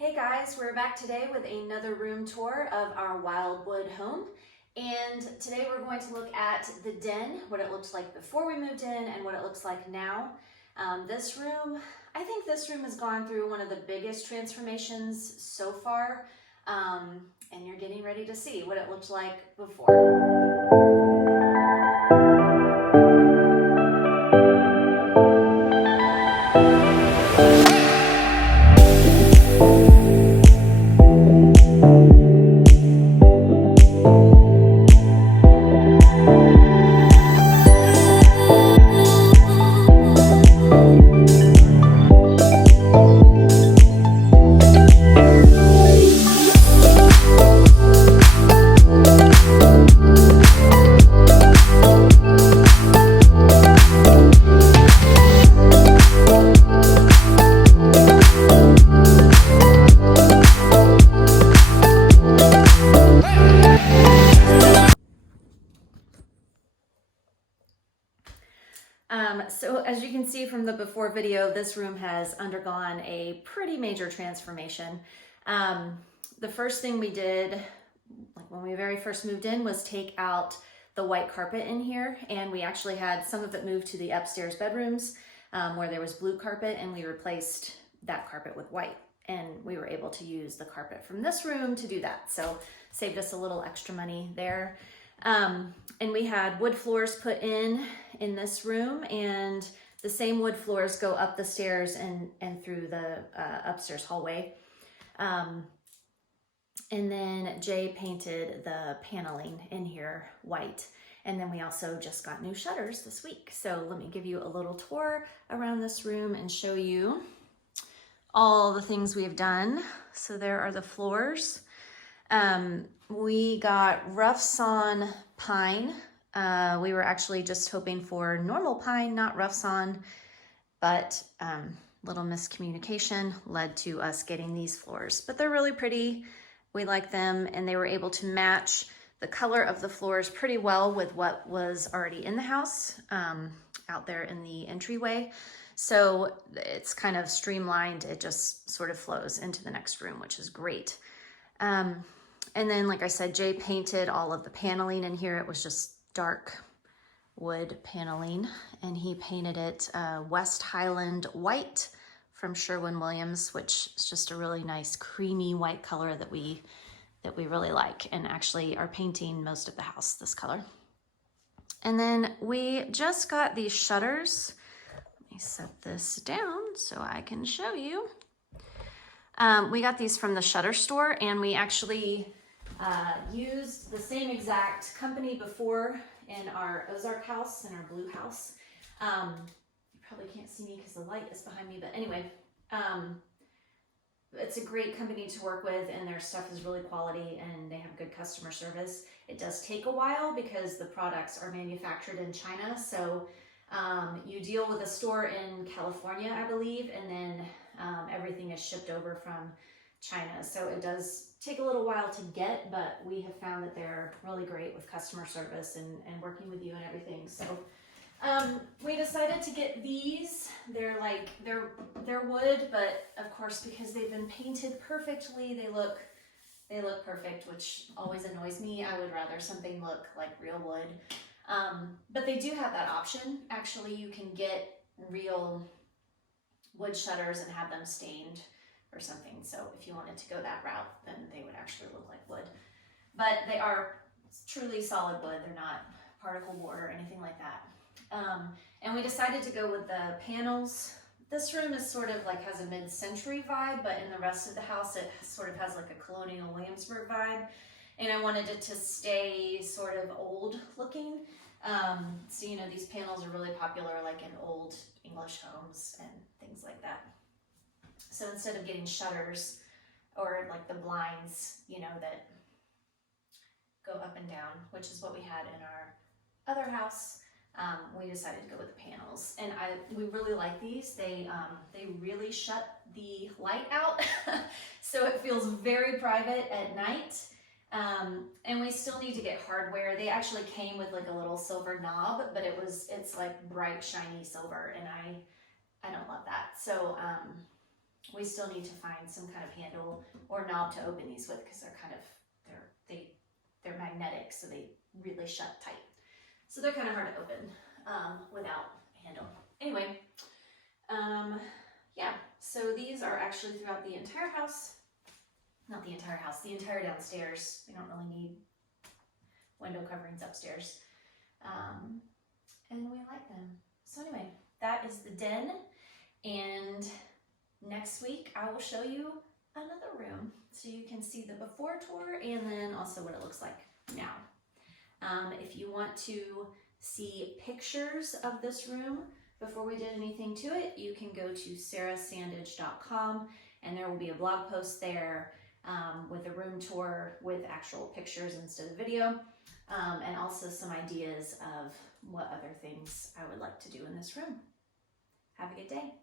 Hey guys, we're back today with another room tour of our Wildwood home. And today we're going to look at the den, what it looked like before we moved in and what it looks like now. This room, I think this room has gone through one of the biggest transformations so far. And you're getting ready to see what it looked like before. So as you can see from the before video, this room has undergone a pretty major transformation. The first thing we did, like when we very first moved in, was take out the white carpet in here, and we actually had some of it moved to the upstairs bedrooms where there was blue carpet, and we replaced that carpet with white. And we were able to use the carpet from this room to do that. So saved us a little extra money there. And we had wood floors put in this room, and the same wood floors go up the stairs and through the upstairs hallway. And then Jay painted the paneling in here white. And then we also just got new shutters this week. So let me give you a little tour around this room and show you all the things we've done. So there are the floors. We got rough sawn pine. We were actually just hoping for normal pine, not rough sawn, but little miscommunication led to us getting these floors. But they're really pretty. We like them, and they were able to match the color of the floors pretty well with what was already in the house out there in the entryway. So it's kind of streamlined. It just sort of flows into the next room, which is great. And then, like I said, Jay painted all of the paneling in here. It was just dark wood paneling, and he painted it West Highland white from Sherwin-Williams, which is just a really nice creamy white color that we really like, and actually are painting most of the house this color. And then we just got these shutters. Let me set this down so I can show you. We got these from the shutter store, and we actually used the same exact company before in our Ozark house and our blue house. You probably can't see me because the light is behind me, but anyway, it's a great company to work with, and their stuff is really quality, and they have good customer service. It does take a while because the products are manufactured in China, so you deal with a store in California, I believe, and then everything is shipped over from China. So it does take a little while to get, but we have found that they're really great with customer service and working with you and everything. So we decided to get these. They're wood, but of course, because they've been painted perfectly, they look perfect, which always annoys me. I would rather something look like real wood. But they do have that option. Actually, you can get real wood shutters and have them stained or something. So if you wanted to go that route, then they would actually look like wood. But they are truly solid wood. They're not particle board or anything like that. And we decided to go with the panels. This room is sort of like has a mid-century vibe, but in the rest of the house, it sort of has like a colonial Williamsburg vibe. And I wanted it to stay sort of old looking. So, you know, these panels are really popular like in old English homes and things like that. So instead of getting shutters or like the blinds, you know, that go up and down, which is what we had in our other house, we decided to go with the panels. And we really like these. They really shut the light out, so it feels very private at night. And we still need to get hardware. They actually came with like a little silver knob, but it's like bright, shiny silver, and I don't love that. So we still need to find some kind of handle or knob to open these with, because they're magnetic, so they really shut tight. So they're kind of hard to open without a handle. Anyway, yeah, so these are actually throughout the entire house. Not the entire house, the entire downstairs. We don't really need window coverings upstairs. And we like them. So anyway, that is the den. And next week I will show you another room so you can see the before tour and then also what it looks like now. If you want to see pictures of this room before we did anything to it, you can go to sarahsandage.com and there will be a blog post there with a room tour with actual pictures instead of video, and also some ideas of what other things I would like to do in this room. Have a good day.